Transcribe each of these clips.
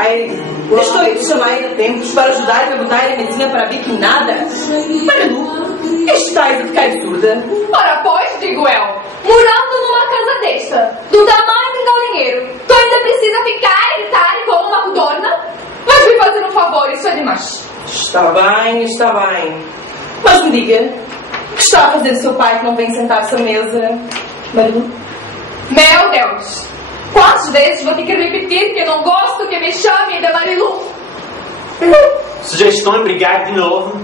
pai. Estou aí te chamar a tempos para ajudar-me a botar a medicina para a bico nada. Marilu, estás a ficar surda? Ora, pois, digo eu, morando numa casa desta, do tamanho de um galinheiro, tu ainda precisa ficar e gritar como uma codorna? Mas me fazer um favor, isso é demais. Está bem, está bem. Mas me diga, o que está a fazer o seu pai que não vem sentar-se à mesa? Marilu? Meu Deus! Quantas vezes vou ter que repetir que eu não gosto que me chamem de Marilu? Vocês já estão a brigar de novo?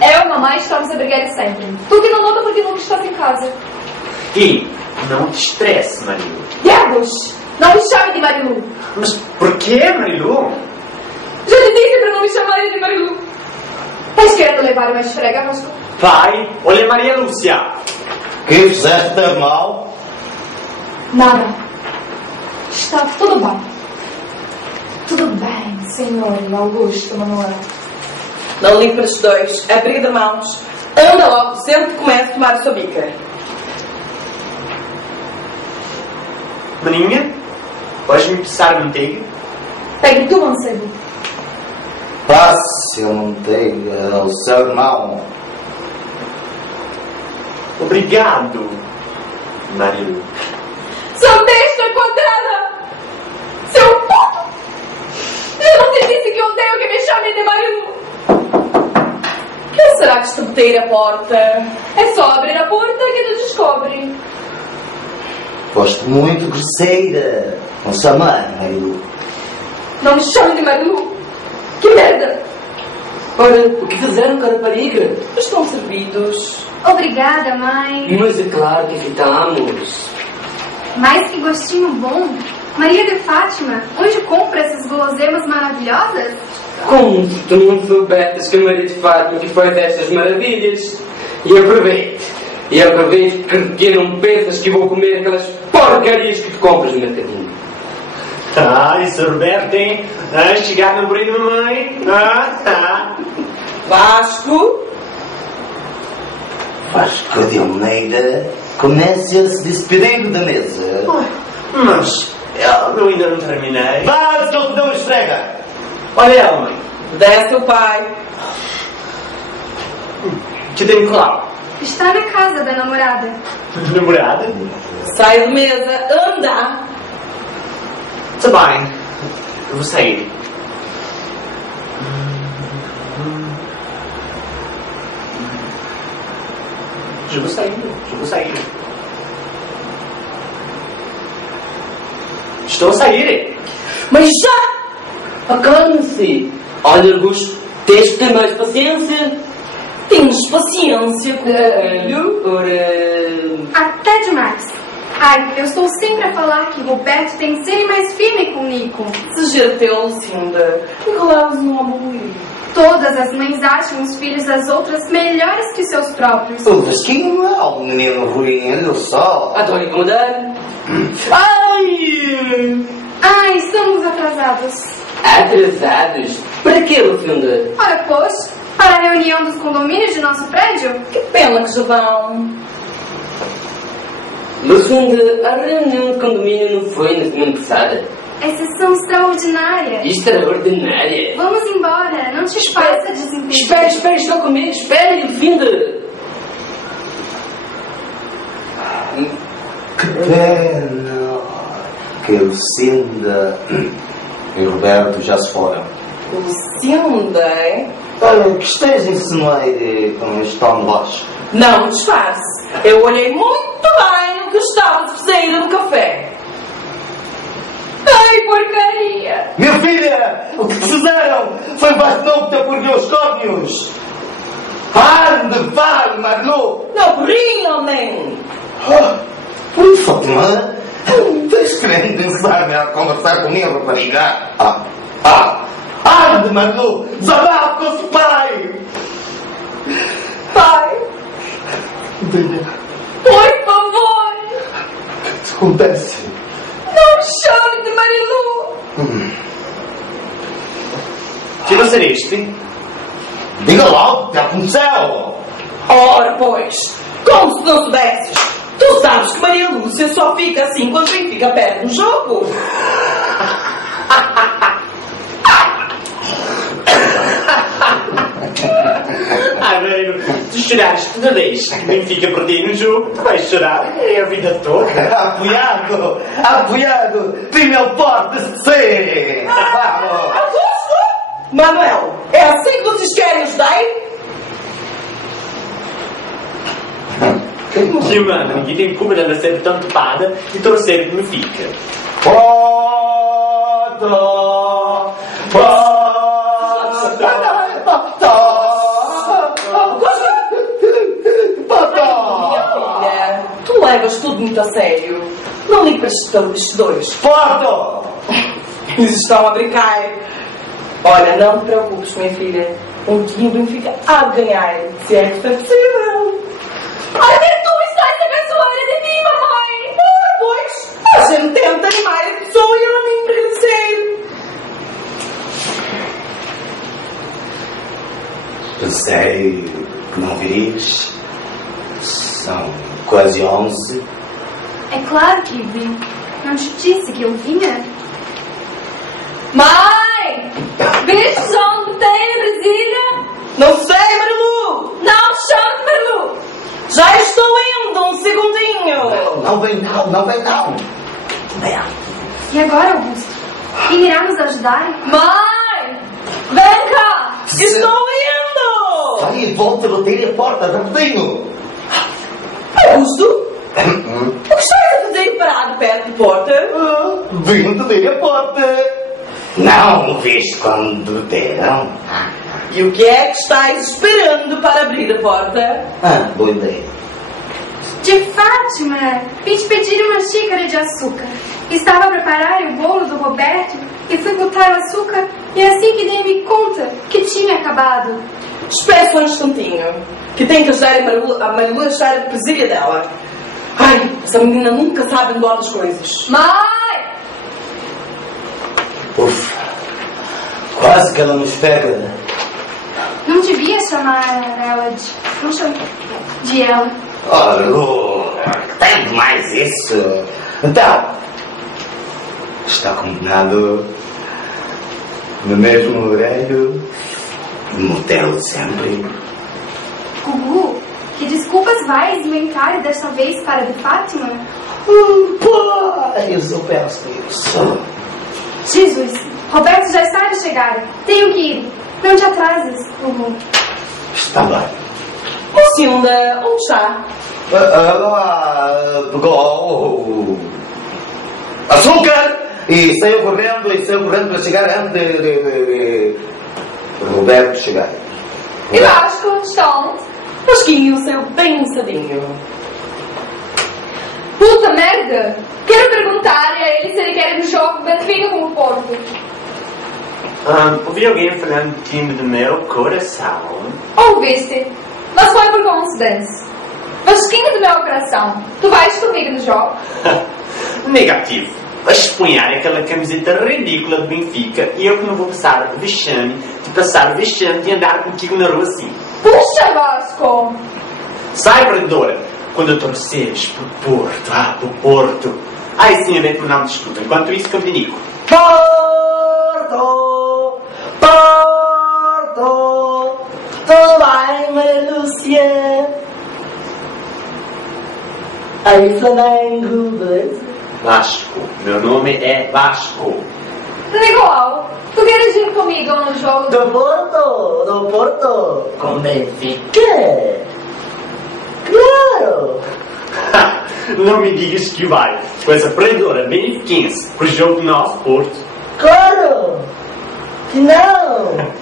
Eu e a mamãe estamos a brigar sempre. Tu que não nota porque nunca estás em casa. E não te estresse, Marilu. Diabos! Não me chame de Marilu. Mas por que, Marilu? Já te disse para não me chamarem de Marilu. Estás querendo levar uma esfrega, Vasco? Pai, olha Maria Lúcia. Que fizeste de mal? Nada. Está tudo bem. Tudo bem, senhor Augusto Manuel. Não ligue para os dois, a briga de mãos. Anda logo, sempre que comece a tomar a sua bica. Maninha, vais-me passar a manteiga? Pegue tu, mancebo. Passe a manteiga ao seu irmão. Obrigado, Marilu. Seu besta quadrada! Seu puto! Eu não te disse que odeio que me chamem de Marilu. Quem será que estrepeteia a porta? É só abrir a porta que nos descobre. Foste muito grosseira com sua mãe, Marilu. Não me chame de Marilu. Que merda! Ora, o que fizeram com a rapariga? Estão servidos. Obrigada, mãe. Mas é claro que ficamos. Mas que gostinho bom. Maria de Fátima, onde compra essas guloseimas maravilhosas? Como se tu não soubesses que a Maria de Fátima que faz estas maravilhas? E aproveite que não pensas que vou comer aquelas porcarias que tu compras no mercadinho. E Sr. Roberto, hein? Chegar no brinde da mamãe? Vasco? Vasco de Almeida, comece a se despedir da mesa. Mas eu ainda não terminei. Vá, que eu te dou uma esfrega. Olha ela, mãe. Desce o pai. Que tem claro. Está na casa da namorada. Namorada? Sai de mesa, anda. Está bem. Eu vou sair. Já vou sair. Estou a sair. Mas já! Acalme-se. Olha, Augusto, tens que ter mais paciência. Tens paciência, filho. Ora... Até demais. Ai, eu estou sempre a falar que Roberto tem que ser mais firme com o Nico. Seja teu, Lucinda. Nicolau não aboliu. Todas as mães acham os filhos das outras melhores que seus próprios. O Vasquinho é um menino ruim, olha só. Estão a incomodar? Ai, estamos atrasados. Atrasados? Para quê, Lucinda? Ora, pois, para a reunião dos condomínios de nosso prédio? Que pena que já vão. Lucinda, a reunião de condomínio não foi na semana passada? É sessão extraordinária. Extraordinária? Vamos embora, não te faça desentendido. Espera, estou comigo. Espera, Lucinda. Que pena que Lucinda e Roberto já se foram. Lucinda, é? Olha, que esteja a insinuar com este tom de voz. Não disfarce. Eu olhei muito bem no que estava de saída do café. Ai, porcaria! Minha filha, o que te fizeram foi bastante por meus córneos. Ande, vai, Marlô. Não porrinho, homem. Por Fátima, tens querendo ensinar-me a conversar comigo, rapariga? Ande, Marlô, desabafe com o seu pai. Pai. Filha, Por favor! o que te acontece? Não me chame de Marilu! Que vai ser este? Diga logo o que aconteceu. Ora, pois, como se não soubesses. Tu sabes que Maria Lúcia só fica assim quando fica perto do jogo. chorares toda vez que Benfica perder no jogo, tu vais chorar a vida toda. Apoiado! Apoiado! Time ao porte C! Vamos! Augusto! Manuel, é assim que vocês querem ajudar? Sim, mano, ninguém tem culpa de ela ser tão topada e torcer que Benfica. Porto! Minha filha, tu levas tudo muito a sério. Não ligue para estes dois. Porto! Eles estão a brincar. Olha, não te preocupes, minha filha. Um dia o Benfica há de ganhar, se é que for possível. Ai, mas tu estás a caçoeira de mim, mamãe! Pois, a gente tenta animar a pessoa e ela nem agradecer. Pensei que não virias. São quase 11. É claro que vim. Não te disse que eu vinha? Mãe! Viste onde tem a Brasília? Não sei, Marilu. Não chame Marilu! Já estou indo, um segundinho. Não vem não, não vem não. E agora, Augusto? Quem irá nos ajudar? Mãe! Vem cá! Estou indo. Sai e volta a bater a porta, rapidinho. Augusto, o que estás a fazer parado perto da porta? Vim bater a porta. Não viste quando bateram? E o que é que estás esperando para abrir a porta? Boa ideia. De Fátima, vim te pedir uma xícara de açúcar. Estava a preparar o bolo do Roberto e fui botar o açúcar e é assim que dei-me conta que tinha acabado. Espera só um instantinho, que tenho que ajudar a Marilu a achar a presilha dela. Ai, essa menina nunca sabe onde as coisas. Mãe! Ufa, quase que ela nos pega. Não devia chamar ela de... Não chamo de ela. Ora, tem demais isso. Então, está combinado no mesmo horário, no motel de sempre. Gugu, que desculpas vais inventar desta vez para de Fátima? Pai, eu peço isso. Jesus, Roberto já está a chegar. Tenho que ir. Não te atrases, Gugu. Está bem. Lucinda, onde está? Pegou açúcar e saiu correndo para chegar antes de Roberto chegar. E Vasco, estão? Vasquinho saiu bem cedinho. Puta merda! Quero perguntar a ele se ele quer ir no jogo Benfica com o Porto. Ouvi alguém falando do time do meu coração. Ouviste? Mas foi por coincidência. Vasquinho do meu coração, tu vais comigo no jogo? Negativo. Vais expunhar aquela camiseta ridícula de Benfica e eu que não vou passar o vexame de andar contigo na rua assim. Puxa, Vasco! Sai, perdedora! Quando eu torceres pro Porto. Ai, sim, bem por não me discuta. Enquanto isso, Campinico. Porto, Porto, tudo bem, Maria Lúcia? Aí, Flamengo, beleza? Vasco. Meu nome é Vasco. Nicolau, tu queres ir comigo no jogo Do Porto, com Benfica? Claro! Não me digas que vai com essa perdedora benfiquense pro jogo do nosso Porto. Claro! Que não!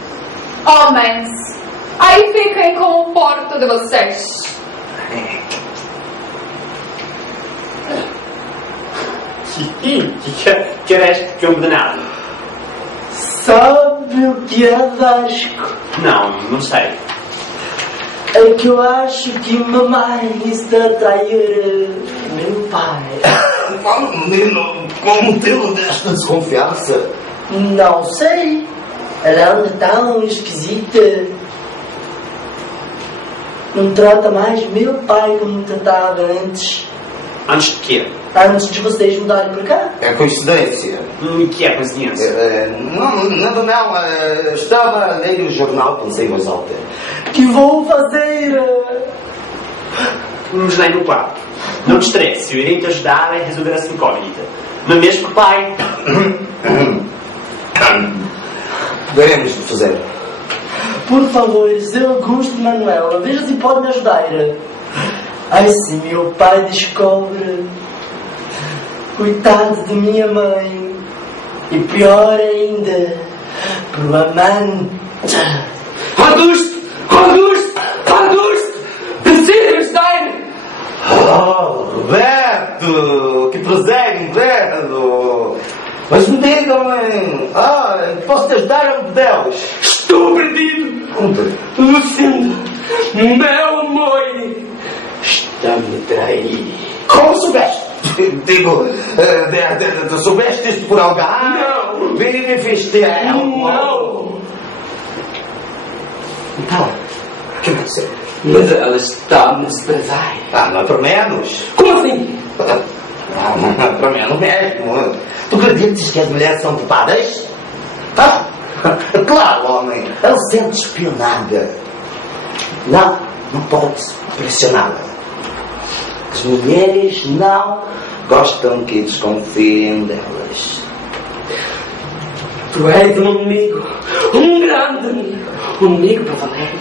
Homens, aí fiquem com o Porto de vocês. Que era este campo danado? Sabe o que é Vasco? Não sei. É que eu acho que mamãe está a trair meu pai. Menino, como teve desta desconfiança? Não sei. Ela anda tão esquisita. Não trata mais meu pai como tratava antes. Antes de quê? Antes de vocês mudarem para cá. É coincidência. E que é coincidência? Não, estava a ler o jornal, pensei em voz alta. Que vou fazer? Vamos lá no quarto. Não te estresse, eu irei te ajudar a resolver essa incógnita. Não é mesmo, pai? Veremos o que fazer. Por favor, Seu Augusto e Manuela, veja se pode me ajudar. Ai, se meu pai descobre. Coitado de minha mãe. E pior ainda, pro amante. Augusto! Augusto! Augusto! Preciso estar! Oh, Roberto! Que prazer, Roberto! Mas me digam-me... posso te ajudar, amo de Deus? Estou perdido! Lucinda, meu amor, está-me a trair. Como soubeste? Digo, soubeste isto por alguém? Não! Me viste algo? Não! Então, o que vai ser? Mas ela está-me a desprezar. Não é para menos. Como assim? Não é para menos mesmo. Tu acreditas que as mulheres são culpadas? Claro, homem. Ela sente espionada. Não pode pressioná-la. As mulheres não gostam que desconfiem delas. Tu és um amigo, um grande amigo, um amigo para valer.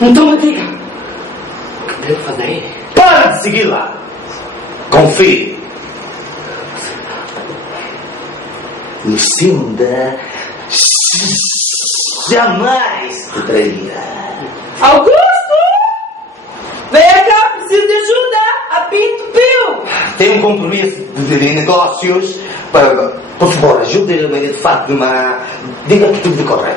Então me diga, o que devo fazer? Para de segui-la. Confie. Lucinda jamais te trairá. Augusto! Vem cá, preciso de ajuda! A Pinto Pio! Tem um compromisso de negócios. Por favor, ajude-me de Fátima. Diga que tudo decorre.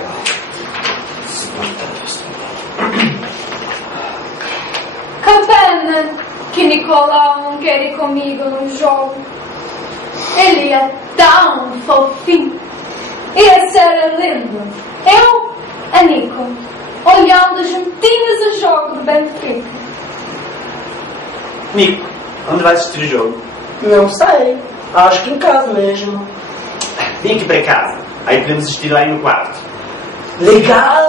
Que pena que Nicolau não quer ir comigo no jogo. Ele é tão fofinho. Ia ser lindo. Eu, a Nico, olhando juntinhos o jogo do Benfica. Nico, onde vais assistir o jogo? Não sei. Acho que em casa mesmo. Vem aqui para casa. Aí podemos assistir lá no quarto. Legal!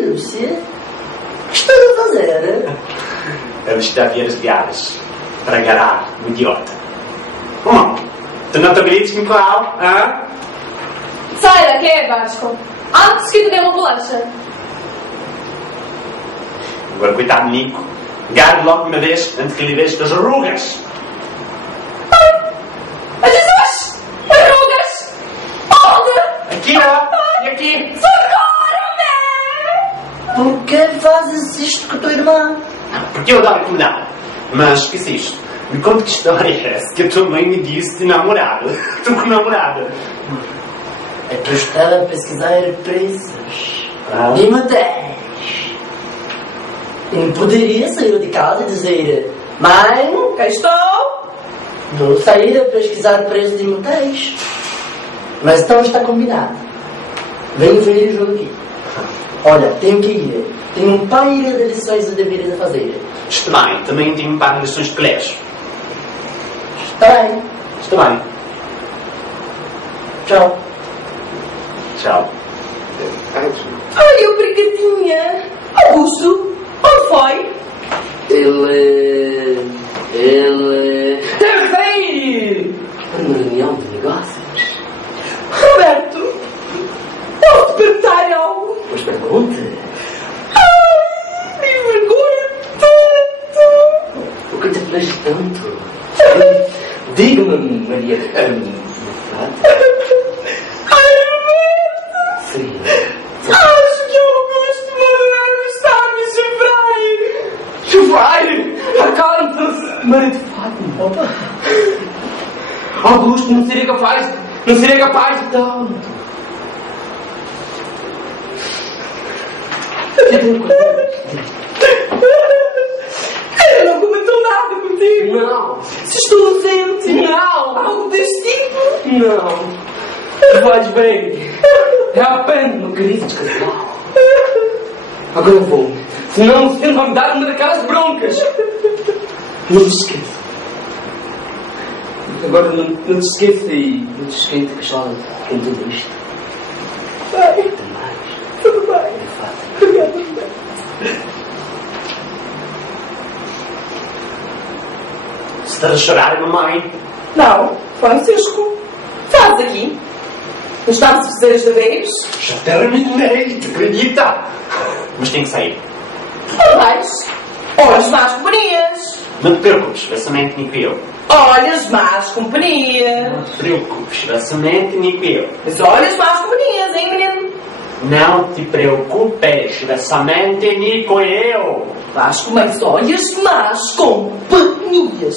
Lúcia, o que estás a fazer? Ela está a ver as piadas. Para agarrar o idiota. Tu não te grites, Nicolau? Sai daqui, Vasco. Antes que te dê uma bolacha. Agora, coitado de Nico. Garde logo de uma vez antes que lhe veja estas rugas. Ai, Jesus! Rugas! Onde? Aqui, ó. E aqui. Socorro-me! Por que fazes isto com a tua irmã? Porque eu adoro incomodar. Mas esqueci isto. Me conta que história é essa que a tua mãe me disse de namorada. Tu com namorada. É que eu estava a pesquisar preços. E motéis. Eu poderia sair de casa e dizer: mãe, cá estou. Vou sair a pesquisar preços de motéis. Mas então está combinado. Venho ver o jogo aqui. Olha, tenho que ir. Tenho um paio de lições a dever fazer. Está bem, também tenho um par de lições de colégio. Está bem. Está bem. Tchau. Tchau. Olha, obrigadinha. Augusto, onde foi? Ele deve ir para uma reunião de negócios. Roberto, posso perguntar algo? Pois pergunte. Ai, me vergonha tanto. O que te fez tanto? Diga-me, Maria. Ai, Roberto. Sim. Acho que o Augusto Manuel está a me chufrar. Chufrar! Acalme-se, Maria de Fátima. Opa. Augusto não seria capaz de tal. Ele não comentou nada contigo. Não. Se estou ausente. Não. Algo desse tipo. Não. Vais bem. É apenas uma crise de casal. Agora vou Senão o senhor vai me dar uma daquelas broncas. Não se esqueça. Agora não te esqueça e não te esquente que chora com tudo isto. Bem, tudo bem. Obrigada, bem. Estás a chorar, mamãe? Não, Francisco. Estás aqui? Não estavas a fazer as deveres? Já terminei, te acredita? Mas tenho que sair. Vais. Olha as más companhias. Não te preocupes, vai somente Nico e eu. Olha as más companhias. Não te preocupes, vai somente Nico e eu. Mas olha as más companhias, hein, menino? Não te preocupes, vai somente Nico e eu. Vasco, mas olha as más companhias.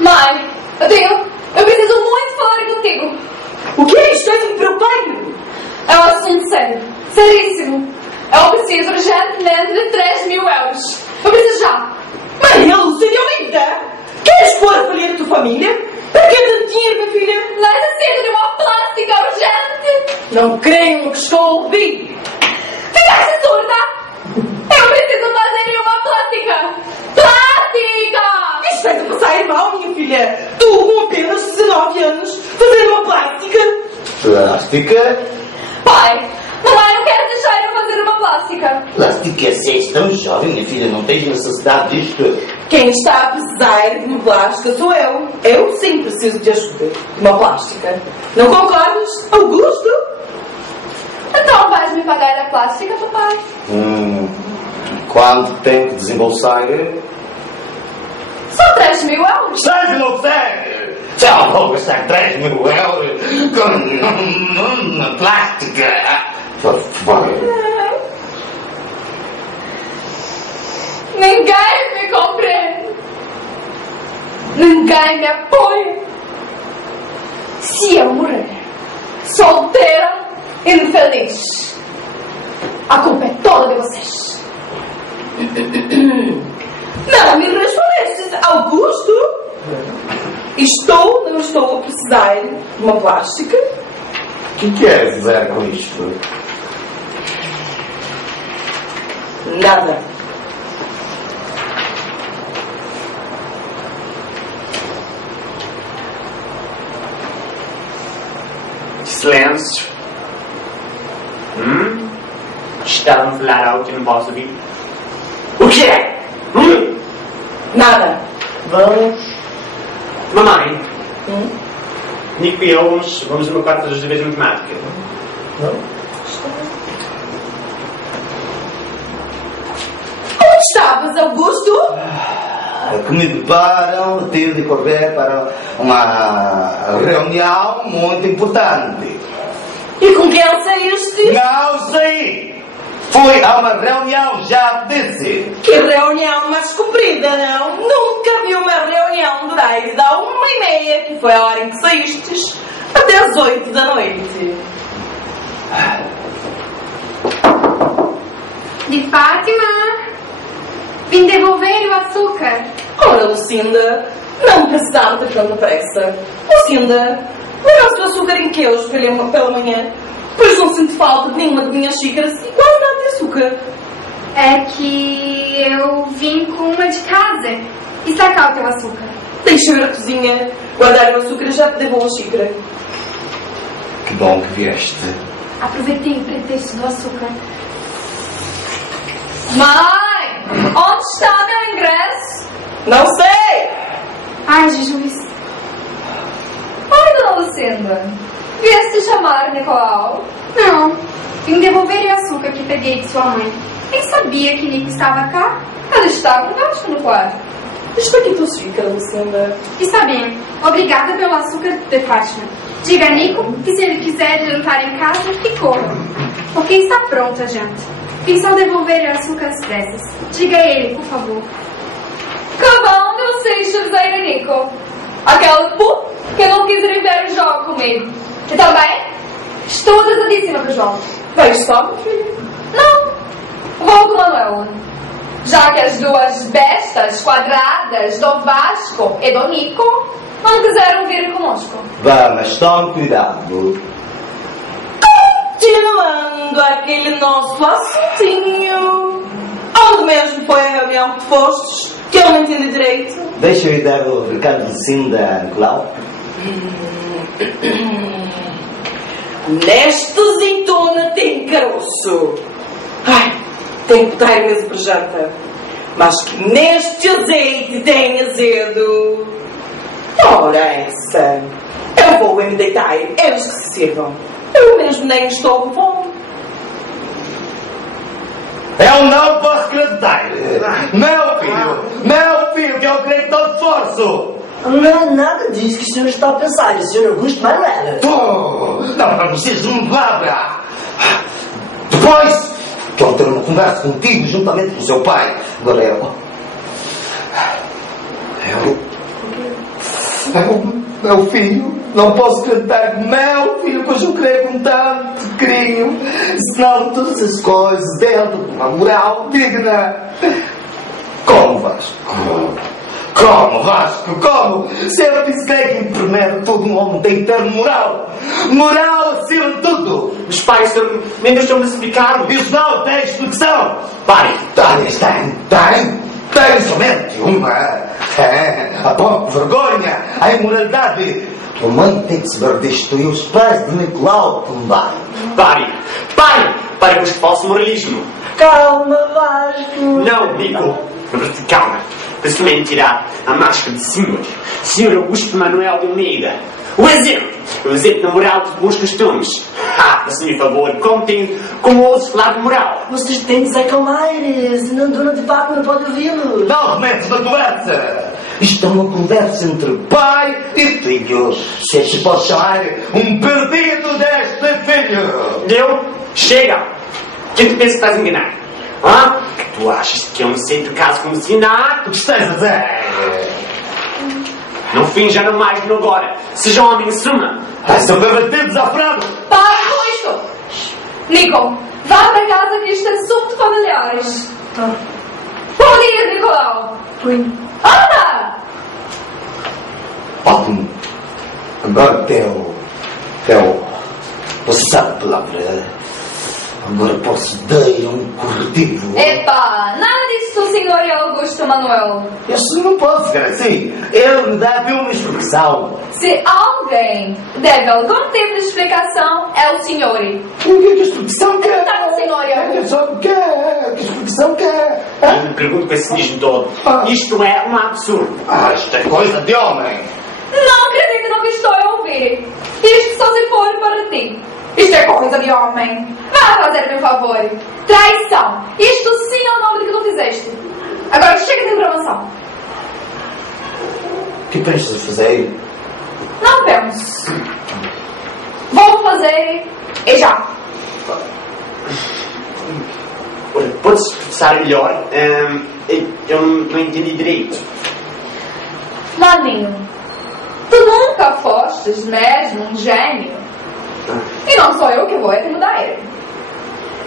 Mãe, eu preciso muito falar contigo. O que é isto? És um preocupaio? É um assunto sério. Seríssimo. Eu preciso urgentemente de 3.000 euros. Eu preciso já. Maria Luciana, queres pôr a falir a tua família? Para que tanto dinheiro, minha filha? Necessito de uma plástica urgente. Não creio que estou a ouvir. Ficaste surda? Eu preciso fazer uma plástica. Plástica! Isto vai-te passar mal, minha filha. Tu, com apenas 19 anos, fazer uma plástica. Plástica? Pai, mamãe não quer deixar eu fazer uma plástica. Plástica, se és tão jovem, minha filha, não tens necessidade disto. Quem está a precisar de uma plástica sou eu. Eu sim preciso de ajuda. De uma plástica. Não concordas, Augusto? Então vais-me pagar a plástica, papai? Quanto tenho que desembolsar? Só 3.000 euros. Seja não seja! Já vou gastar 3.000 euros com uma plástica. Por favor. Ninguém me compreende. Ninguém me apoia. Se eu morrer solteira e infeliz, a culpa é toda de vocês. Não me respondeste, Augusto? Não estou a precisar de uma plástica. O que queres dizer com isto? Nada. Silêncio. Estavam a falar algo que eu não posso ouvir. O que é? Nada. Vamos. Mamãe. Nico e eu vamos no quarto das deveres de matemática. Não? Onde estavas, Augusto? Que me deparam, tive de correr para uma reunião muito importante. E com quem saíste? Não sei! Fui a uma reunião, já disse! Que reunião mais comprida, não? Nunca vi uma reunião durar da 1h30, que foi a hora em que saístes, até às 8 da noite. De Fátima, vim devolver o açúcar. Ora, Lucinda, não precisava ter tanta pressa. Lucinda, levaste o açúcar em que eu escolhi pela manhã? Pois não sinto falta de nenhuma de minhas xícaras e quase nada de açúcar. É que eu vim com uma de casa. E sacar o teu açúcar. Deixa eu ir à cozinha, guardar o açúcar e já te devolvo a xícara. Que bom que vieste. Aproveitei o pretexto do açúcar. Mãe, onde está meu ingresso? Não sei! Ai, Jesus. Oi, dona Lucinda. Vieste chamar Nicolau? Não. Vim devolver o açúcar que peguei de sua mãe. Nem sabia que Nico estava cá. Ela está conosco no quarto. Está aqui tua xícara, Lucinda. Está bem. Obrigada pelo açúcar de Fátima. Diga a Nico que se ele quiser jantar em casa, que corra. Porque está pronta a janta. Vim só devolver o açúcar às pressas. Diga a ele, por favor. Acabam de vocês dizer a Nico. Aquela puta que não quis ir ver o jogo comigo. E também estou atrasadíssima para o jogo. Vais só, meu filho? Não, vou com a Manuela. Já que as duas bestas quadradas do Vasco e do Nico não quiseram vir conosco. Vá, mas tome cuidado. Continuando daquele nosso assuntinho. Onde mesmo foi a reunião que tu fostes? Que eu não entendi direito. Deixa eu ir dar o recado do Sinda, Nicolau. Nesta azeitona tem caroço. Ai, tem que botar mesmo para janta. Mas que neste azeite tem azedo. Ora essa. Eu vou me deitar, eles que se sirvam. Eu mesmo nem estou com fome. Eu não posso acreditar. Meu filho, que eu creio todo esforço. Não é nada disso que o senhor está a pensar, o senhor Augusto Manuela. Não precisas de uma palavra. Depois, quero ter uma conversa contigo juntamente com o seu pai. Agora meu filho, não posso acreditar que meu filho, pois eu creio com tanto carinho, senão todas as coisas dentro de uma moral digna. Como, Vasco? Como, Vasco? Como? Sempre disse que primeiro todo um homem tem que ter moral. Moral acima de tudo. Os pais nem deixam de explicar. Isso não tem explicação. Pare. Tem somente uma. A pouca vergonha, a imoralidade. A mãe tem que saber disto e os pais de Nicolau também. Pare com este falso moralismo. Calma, Vasco. Não, Nico. Calma. Principalmente tirar a máscara de Senhor Augusto Manuel de Almeida. O exemplo na moral de bons costumes. Faça-me favor, como ouço falar de moral. Vocês têm de se acalmar, senão Dona de Paco não pode ouvi-los. Não remetes na conversa. Isto é uma conversa entre pai e filho. Se é que posso chamar um perdido deste filho. Deu? Chega! Quem tu pensa que estás a enganar? Tu achas que eu me sinto caso como se nada? O que estás a dizer? Não finja no mais no agora. Seja homem, assuma. Seu pervertido desaforado. Para com isto! Nico, vá para casa que isto é assunto de familiares. Bom dia, Nicolau. Anda! Ótimo. Agora teu sabe a palavra. Agora posso dar um corretivo. Epá, nada disso do senhor Augusto Manuel. Isso não pode ficar assim. Ele me deve uma explicação. Se alguém deve algum tipo de explicação, é o senhor. Que explicação que é? Está no senhor Augusto. Que explicação que é? Eu me pergunto com esse cinismo todo. Isto é um absurdo. Isto é coisa de homem. Não acredito no que estou a ouvir. Isto só se for para ti. Isto é coisa de homem. Vá fazer-me um favor. Traição. Isto sim é o nome do que tu fizeste. Agora chega de informação. O que pensas fazer? Não penso. Vou fazer e já. Podes expressar melhor? Eu não entendi direito. Maninho, tu nunca fostes mesmo um gênio. E não sou eu que vou te mudar ele.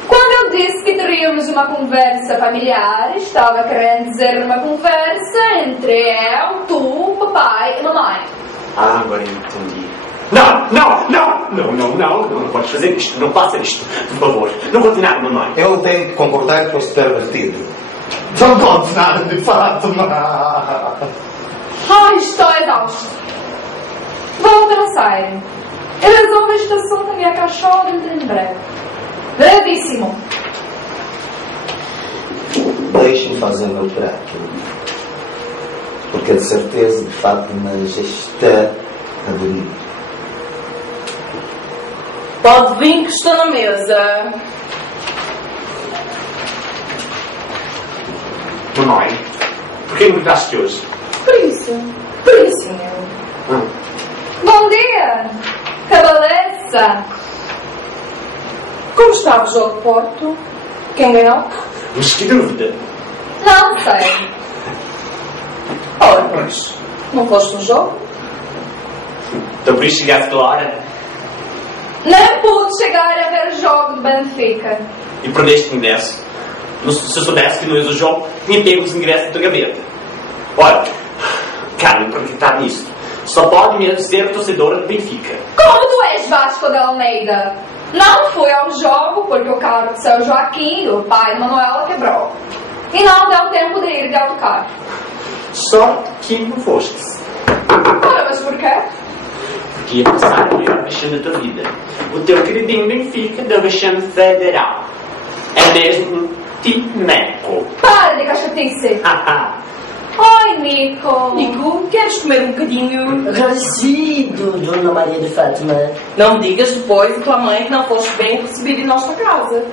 Quando eu disse que teríamos uma conversa familiar, estava querendo dizer uma conversa entre eu, tu, papai e mamãe. Agora entendi. Não podes fazer isto, não faça isto, por favor. Não conte nada, mamãe. Eu tenho que concordar com este pervertido. Não conte nada de fato, Ai, estou exausto. Vou pensar. Eu resolvo este assunto na minha cachorra em breve. Brevíssimo. Deixe-me fazer o meu prato. Porque de certeza, de facto, mas está a dormir. Pode vir que estou na mesa. Mamãe, porquê me ligaste hoje? Por isso, meu. Bom dia, cabaleza. Como está o jogo de Porto? Quem ganhou? Mas que dúvida. Não sei. Ora, pois, não foste no jogo? Então por isso chegaste a hora Nem pude chegar a ver o jogo do Benfica. e perdeste o ingresso. Se eu soubesse que não és o jogo, tinha pego os ingressos da tua gaveta. Olha, Carmen, para acreditar nisto, só pode mesmo ser torcedora de Benfica. Como tu és Vasco de Almeida? Não fui ao jogo porque o carro do seu Joaquim, do pai de Manuela, quebrou. E não deu tempo de ir de autocarro. Sorte que não foste. Ora, mas por quê? Porque ia passar o melhor vexame da tua vida. O teu queridinho Benfica da vexame federal. É mesmo Timeco. Para de cachetice. Oi, Nico. Nico, queres comer um bocadinho? Agradecido, Dona Maria de Fátima. Não me digas depois a tua mãe que não foste bem recebido em nossa casa.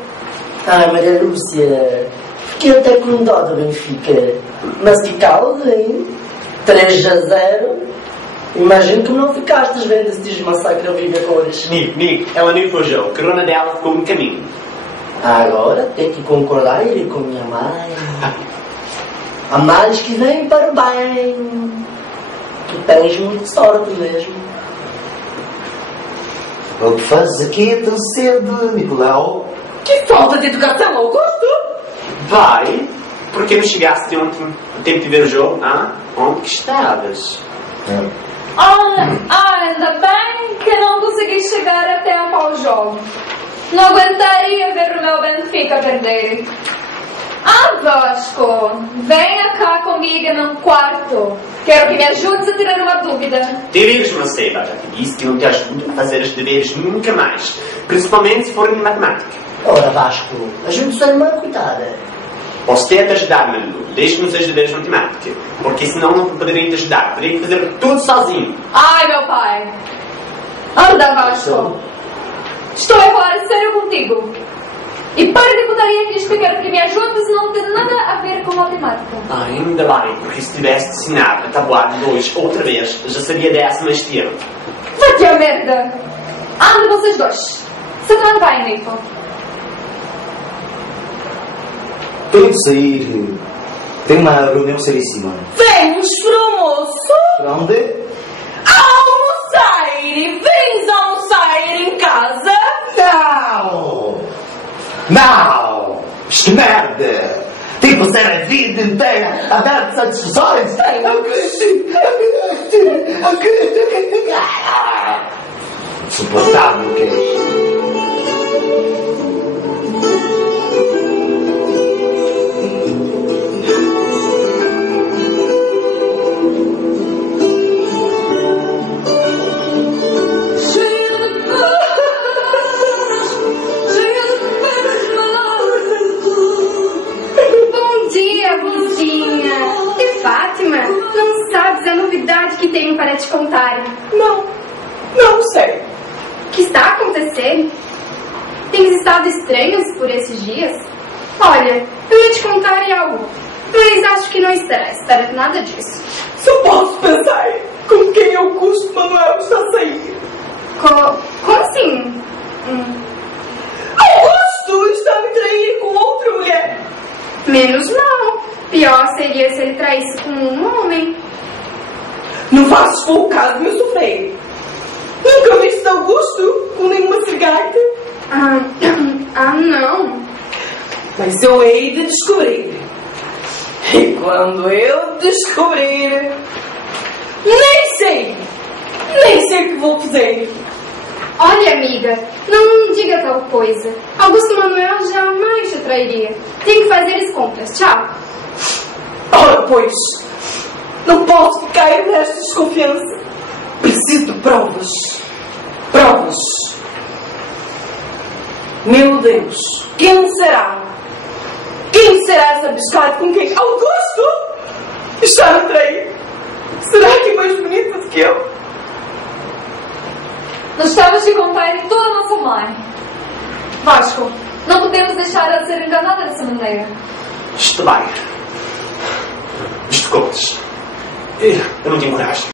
Ai, Maria Lúcia, fiquei até com dó do Benfica. Mas que caldo, hein? 3-0. Imagino que não ficaste vendo esse desmassacre ao vivo a cores. Nico, ela nem foi jogo. A corona dela ficou no caminho. Agora tenho que concordar e ir com minha mãe. Há males que vêm para o bem. Tu tens muita sorte mesmo. O que fazes aqui tão cedo, Nicolau? Que falta de educação, Augusto! Vai? Porque não chegaste ontem o tempo de ver o jogo? Onde que estavas? Ainda bem que não consegui chegar a tempo ao jogo. Não aguentaria ver o meu Benfica perder. Vasco, venha cá comigo num quarto. Quero que me ajudes a tirar uma dúvida. Deveres, Maceba. Já te disse que não te ajudo a fazer os deveres nunca mais. Principalmente se forem de matemática. Ora, Vasco, ajude sua irmã, coitada. Posso ter-te ajudar, Manu. Deixe-me os deveres de matemática. Porque senão não poderia te ajudar. Teria que fazer tudo sozinho. Ai, meu pai. Anda, Vasco. Estou a falar sério contigo. E para de putaria que diz que quero que me ajudes não tem nada a ver com matemática. Ainda bem, porque se tivesse ensinado a tabular de 2 outra vez, já sabia dessa mais tempo. Vai-te a merda. Anda vocês dois. Você não vai, Nico. Tenho de sair. Tenho uma reunião seríssima. Vens para o almoço? Para onde? Almoçar! Vens almoçar em casa? Não! Não! Que merda! Tem que passar a vida inteira a dar satisfações! Insuportável que é isto! Fátima, não sabes a novidade que tenho para te contar. Não sei. O que está acontecendo? Tens estado estranhos por esses dias? Olha, eu ia te contar algo, mas acho que não estará. Espera nada disso. Só posso pensar com quem Augusto Manuel está a sair. Como assim? Augusto está a me trair com outra mulher. Menos mal. Pior seria se ele traísse com um homem. Não faças por caso, meu sofreio. Nunca viste Augusto com nenhuma cigarra? Não. Mas eu hei de descobrir. E quando eu descobrir, nem sei o que vou fazer. Olha, amiga, não diga tal coisa. Augusto Manuel jamais te trairia. Tem que fazer as compras. Tchau. Ora, pois, não posso cair nesta desconfiança. Preciso de provas. Provas. Meu Deus, quem será? Quem será essa biscate com quem Augusto está a trair? Será que é mais bonita do que eu? Nós estamos de contar em toda a nossa mãe. Vasco, não podemos deixar ela ser enganada dessa maneira. Isto bem. Isto contas. Eu não tenho coragem.